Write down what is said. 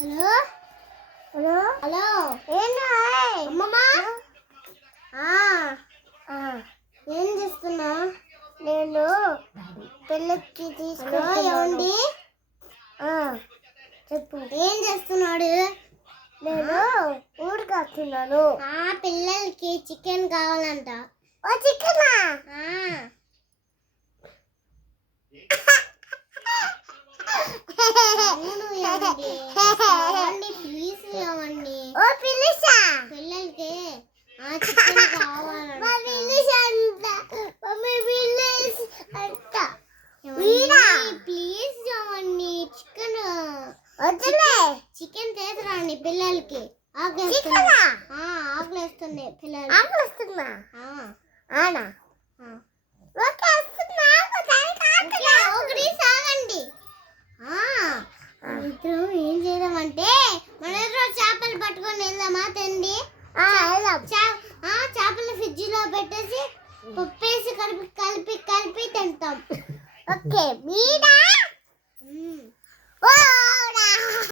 Hello hello hello అమ్మమ్మ ఏం చేస్తున్నా? నేను పెళ్ళికి తీసుకున్నాను. చెప్పు, ఏం చేస్తున్నాడు? నేను ఊరికి వస్తున్నాను. పిల్లలకి చికెన్ కావాలంట. ఓ చికెనా? ప్లీజ్ ఇవ్వండి. ఓ పిలిసా పిల్లలకి చికెన్ కావాలంట. ప్లీజ్ ఇవ్వండి చికెన్. చికెన్ తీసుకురండి పిల్లలకి. ఆకలిస్తుంది పిల్లలు. ఒకటి సాగండి. ఇద్దరు ఏం చేద్దామంటే మన చేపలు పట్టుకొని వెళ్దామా? తండి చేపలు ఫ్రిడ్జ్ లో పెట్టేసి పప్పేసి కలిపి కలిపి కలిపి తింటాం. ఓకే మీరా?